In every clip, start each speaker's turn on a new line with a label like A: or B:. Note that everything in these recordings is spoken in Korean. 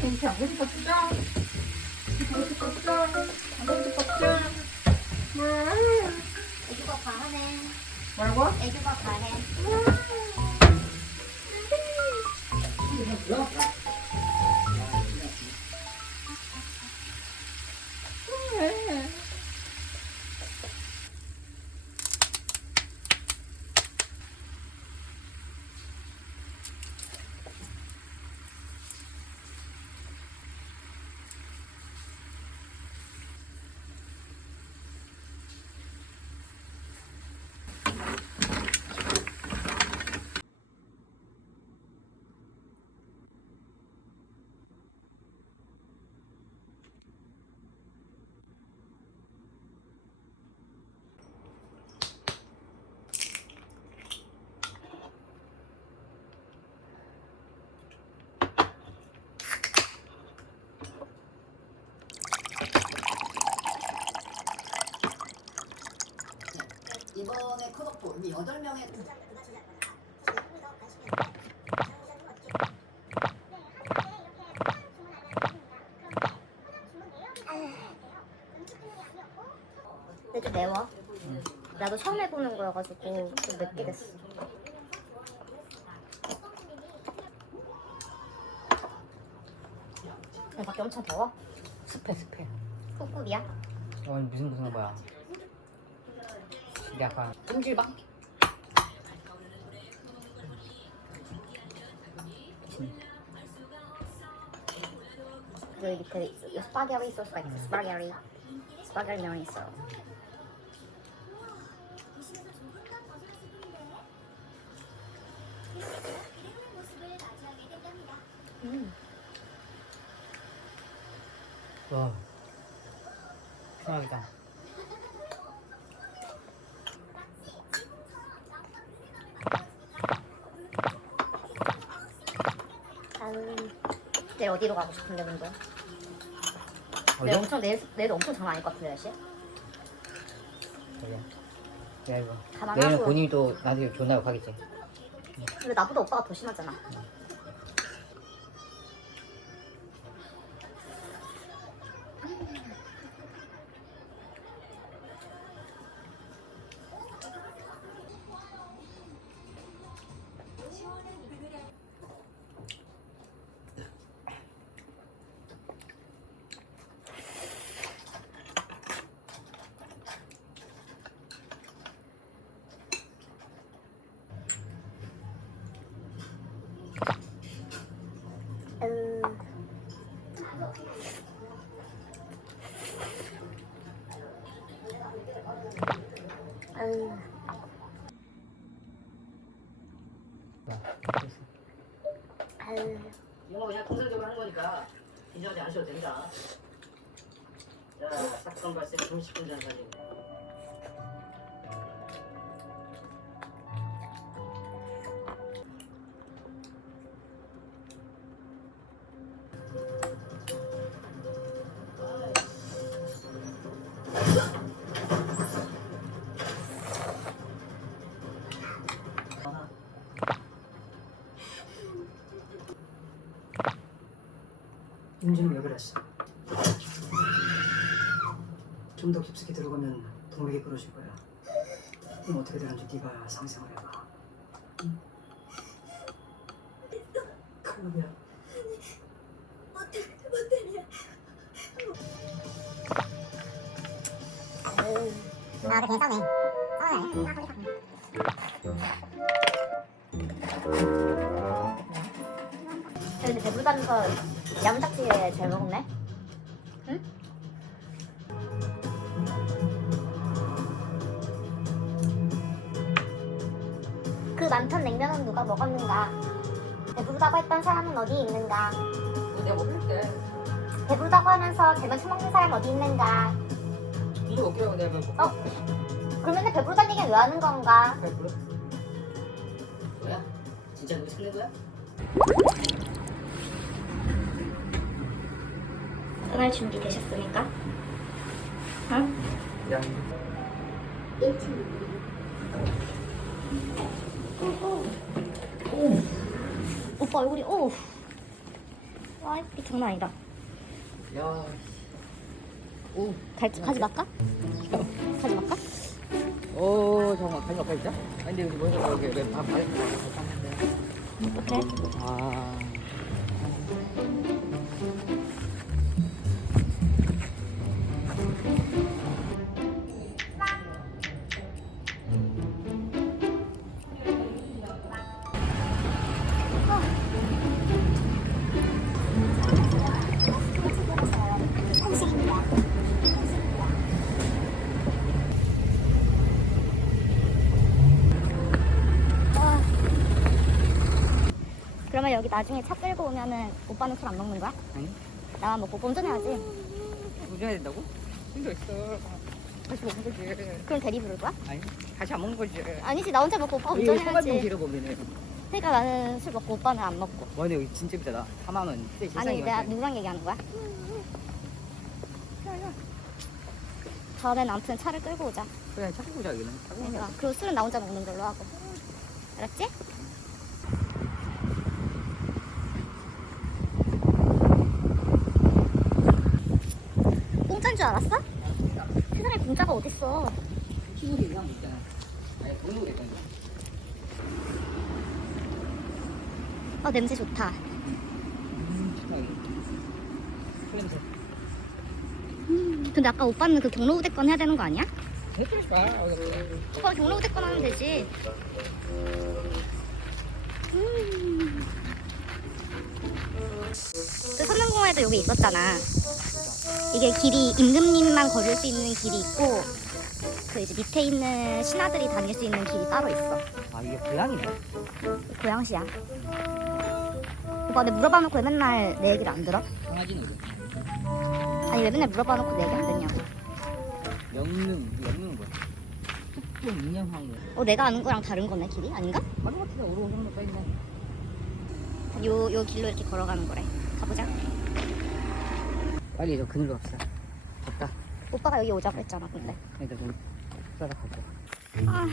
A: 김치 안? 안 싶죠?
B: 애교가 과하네.
A: 뭐라고?
B: 애교가 과해.
C: 컷오프 우리 여덟 명의
B: 근데 좀 매워. 나도 처음 해보는 거여가지고 좀 맵게 됐어. 야, 밖에 엄청 더워?
D: 습해 습해
B: 꿀꿀이야?
D: 어 무슨 무슨 거야 약간 찜질방?
B: 여기 밑에 이 스파게티 소스가 있어. 스파게티. 스파게티 면이 있어. 음.
D: 와 편하겠다
B: 내일 어디로 가고 싶은데 근데? 내일
D: 어디?
B: 엄청 내일 내일 엄청 장난 아닐 것 같은데 날씨?
D: 그래 야 이거. 내일은 본인이 또 나한테 존나고 가겠지
B: 근데 나보다 오빠가 더 심하잖아. 음.
C: 이거 그냥 통상적으로 하는 거니까 긴장하지 않으셔도 됩니다. 자, 사건 발생 30분 전 사진. 깊숙이 들어가면 동맥이 끊어질 거야. 그럼 어떻게 되는지 네가 상상을 해봐. 응? 클럽이야.
B: 아, 그래 싸우네. 근데 배부르다면서 야무딱지게 잘 먹네? 어디 있는가?
A: 내가 먹을게.
B: 배부르다고 하면서 개만 처먹는 사람 어디 있는가?
D: 이거 먹기라고 내가 뭐
B: 어? 그러면 배부르다는 얘기는 왜 하는 건가?
D: 그래 불러 뭐야? 진짜 누구 찾는 거야?
B: 떠날 준비 되셨습니까? 응? 야오 빠 얼굴이 오. 와, 이 장난 아니다.
D: 야. 오.
B: 갈, 가지 말까? 가지 말까?
D: 오 잠깐만 가지 말까 진짜? 아니 근데 우리 먼저 여기 왜밥 말했
B: 어떡해?
D: 아.
B: 아. 나중에 차 끌고 오면은 오빠는 술 안 먹는 거야?
D: 아니
B: 나만 먹고 운전해야지.
D: 운전해야 된다고? 힘들어 있어. 다시 먹는 거지.
B: 그럼 대리 부를 거야?
D: 아니 다시 안 먹는 거지.
B: 아니지 나 혼자 먹고 오빠
D: 소갈비
B: 운전해야지.
D: 길어보면은.
B: 그러니까 나는 술 먹고 오빠는 안 먹고.
D: 와 근데 여기 진짜 비싸다. 4만 원. 진짜 세상에
B: 아니 내가. 누구랑 얘기하는 거야? 다음엔 아무튼 차를 끌고 오자.
D: 그냥 찾고 보자 여기는.
B: 그러니까. 그리고 술은 나 혼자 먹는 걸로 하고. 알았지? 공짜인 줄 알았어? 세상에 공짜가 어딨어.
D: 친구들 이상 있잖아. 아니 돈으로 됐던 거.
B: 어 냄새 좋다.
D: 음, 좋다 여기. 그러면서
B: 근데 아까 오빠는 그 경로 우대권 해야 되는 거 아니야?
D: 마.
B: 오빠 경로 우대권 하면 되지. 음. 그 선릉공원에도 여기 있었잖아. 이게 길이 임금님만 걸을 수 있는 길이 있고 그 이제 밑에 있는 신하들이 다닐 수 있는 길이 따로 있어.
D: 아 이게 고양이네.
B: 고양시야. 오빠 근데 물어봐 놓고 왜 맨날 내 얘기를 안 들어?
D: 강아지는 어디?
B: 아니 왜 맨날 물어봐 놓고 내 얘기 안 듣냐고.
D: 영릉 영릉은 뭐야? 흑동 인양황후.
B: 어 내가 아는 거랑 다른 거네 길이 아닌가?
D: 바로 같은데 오르고 정도 써있네.
B: 요, 요 길로 이렇게 걸어가는 거래. 가보자.
D: 빨리 저 그늘로 갑시다. 덥다.
B: 오빠가 여기 오자고 했잖아, 근데.
D: 좀 싸다 가고.
B: 아,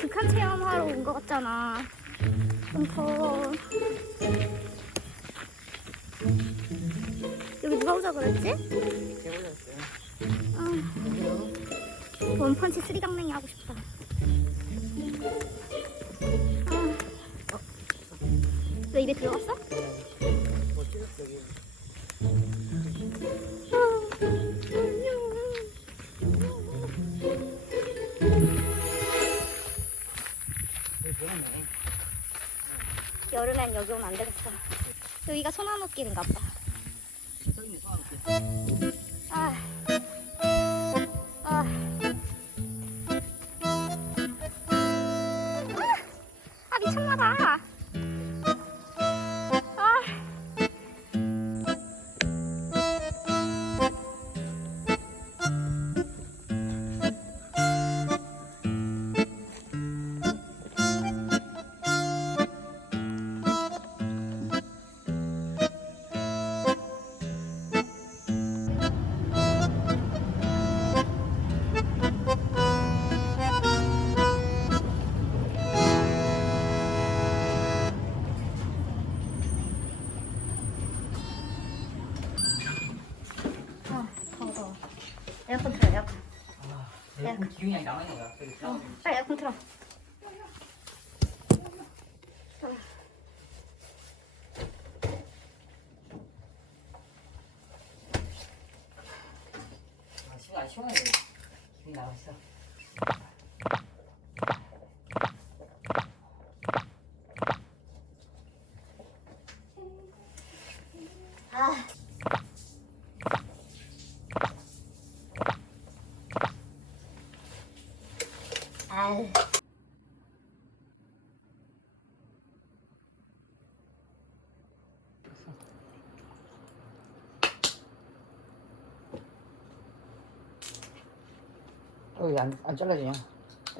B: 극한 체험하러 온 거 같잖아. 좀 더워. 여기 누가 오자 그랬지?
D: 개울렸어요.
B: 아, 원펀치 쓰리강냉이 하고 싶다. 아, 너 입에 들어갔어?
D: 뭐 찍었어 여 들어갔네.
B: 여름엔 여기 오면 안 되겠어. 여기가 소나무 길인가 보다.
D: 기운이 아직 남아있는 거야.
B: 어, 빨리 에어컨 틀어.
D: 아, 시원, 시원해. 기운이 남아있어. 왜 안, 안 잘라지냐?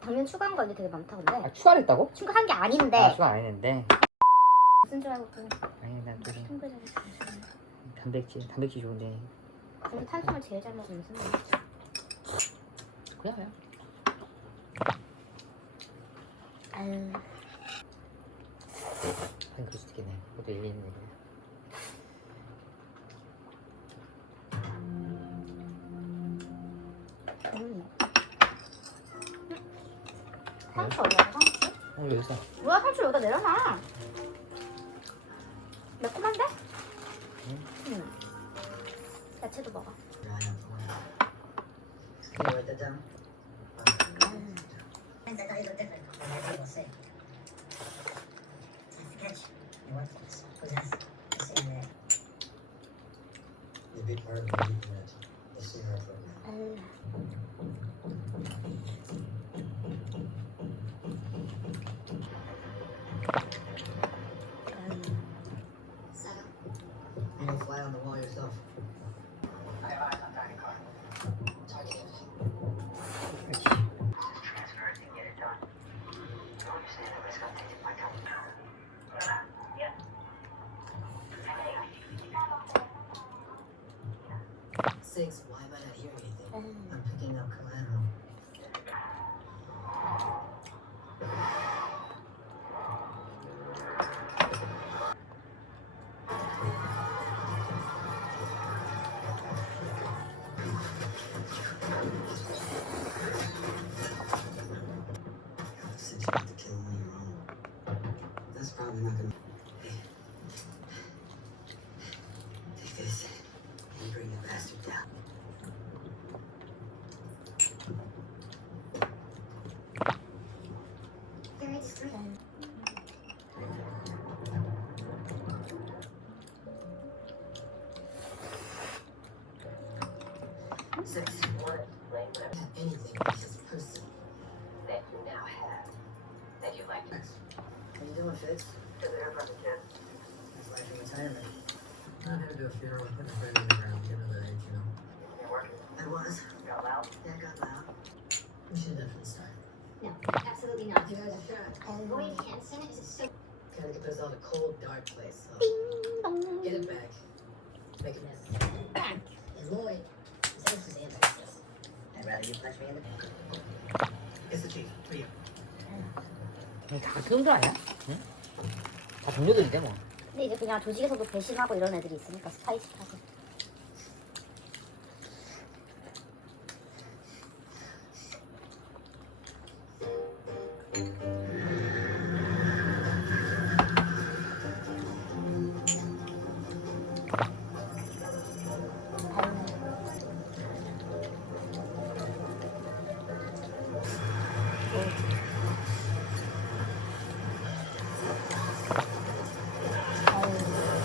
B: 당면 추가한 거 이제 되게 많다 근데.
D: 아 추가를 했다고?
B: 추가한 게 아닌데.
D: 아 추가 안 했는데.
B: 무슨 줄 알고 그
D: 아니 난또
B: 핑크색이
D: 단백질 단백질 좋은데.
B: 근데 탄수화물 제일 잘 먹으면 무슨 말이야
D: 그냥 그냥.
B: 아유.
D: 그럴 수도 있겠네. 그것도 일리 있는 얘기야.
B: 음. 상추 어디야 상추?
D: 어 여기서
B: 뭐야 상추 여기다 내려놔 매콤한데?
D: 응.
B: 응 야채도 먹어
E: Can Six, why am Six, one, anything with this person.
F: that you now have that you like.
E: How you doing, Fitz?
F: Good there, brother kid.
E: How's life in retirement?
G: I'm gonna do a funeral and put a friend in the ground, give her the age, you know.
F: You're working.
E: I was.
F: Got loud.
E: Yeah, I got loud. We should definitely start.
H: No, absolutely not.
E: You guys should.
H: Avoid Hansen is so
E: Gotta get this out of cold, dark place. So
B: ding dong
E: get it back. Make it necessary.
H: And Lloyd,
D: 다 그런 아니야? 응? 다 동료들인데 뭐
B: 근데 이제 그냥 조직에서도 배신하고 이런 애들이 있으니까 스파이시 탓에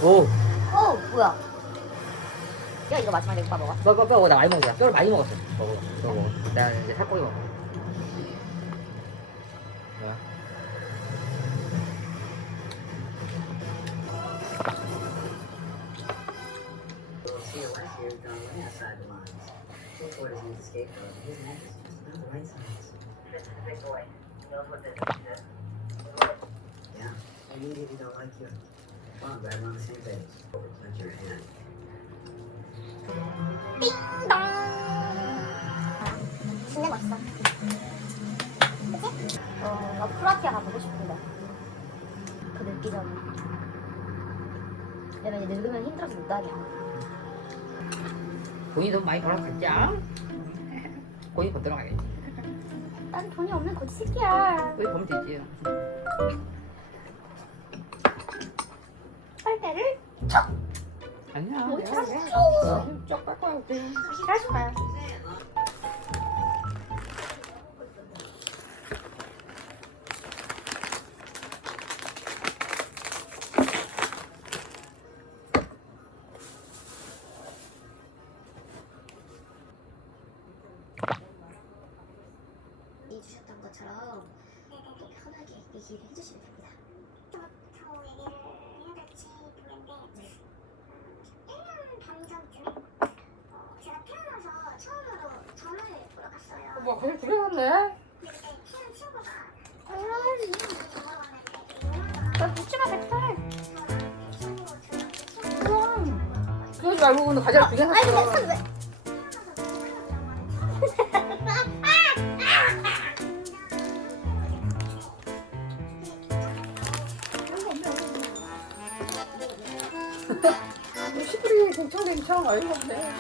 B: 오어 뭐야 야 이거 마지막에 오빠 먹어
D: 뼈, 뼈, 뼈, 나 많이 먹었어. 뼈를 많이 먹었어. 먹어, 먹어, 먹어. 나 이제 살코기 먹어. 뭐야?
E: Yeah. I immediately don't like you.
B: 띵동 진짜 멋있어 그치? 어 나 크로아티아 가보고 싶은데 그 늙기 전에 왜냐면 이제 늙으면 힘들어서 못 가게
D: 돈이 돈 많이 벌었겠자? 거기 더 들어가겠지.
B: 난 돈이 없는 거지 새끼야
D: 보면 되지.
B: 빨대를
D: 아니야. 쭉 깎아야 돼.
B: 잘해줄까요?
H: 해주셨던 것처럼 또 편하게 얘기를 해주시면
D: 뭐 들여놨네.
I: 나 붙지마 백탈.
D: 그러지 말고 오늘 과자 두개
I: 아,
D: 샀어. 시부리 괜찮네
I: 괜찮아
D: 아이고
B: 없네.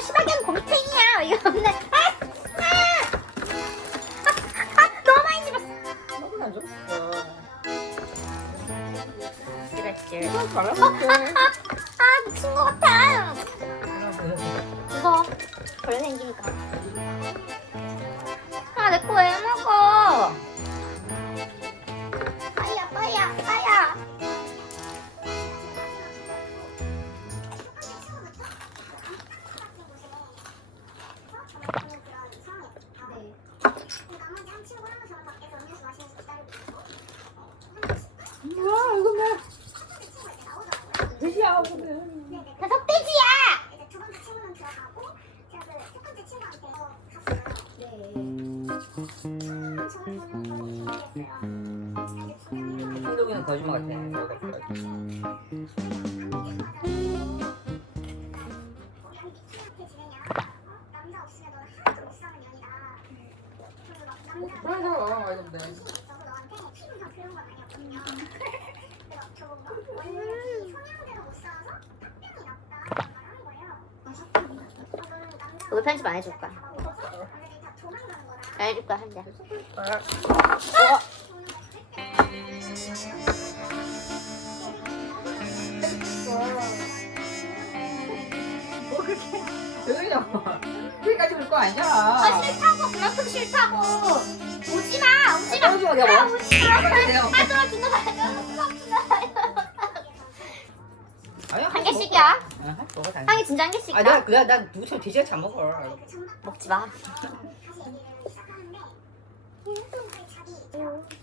B: 심하게
D: 공탱이야.
B: 이건데 맞아,
I: 우리 편집 안 해줄 거야. 안 해줄 거야, 한대.
D: 싫어. 그러니까 죽을 거 아니야.
I: 아 싫다고 그만큼 싫다고. 오지마 오지마.
D: 아, 떨어지마, 내가 먹어.
I: 오지마.
D: 오지
I: 마. 오지 마. 뭐?
D: 오지 마. 오지 마.
I: 아, 한 개씩이야.
D: 응, 먹어 아,
I: 한 당연히. 개 진짜 한
D: 아,
I: 개씩이야.
D: 내가 그냥 난 누구처럼 돼지가 잘 먹어.
I: 먹지 마.
B: 음.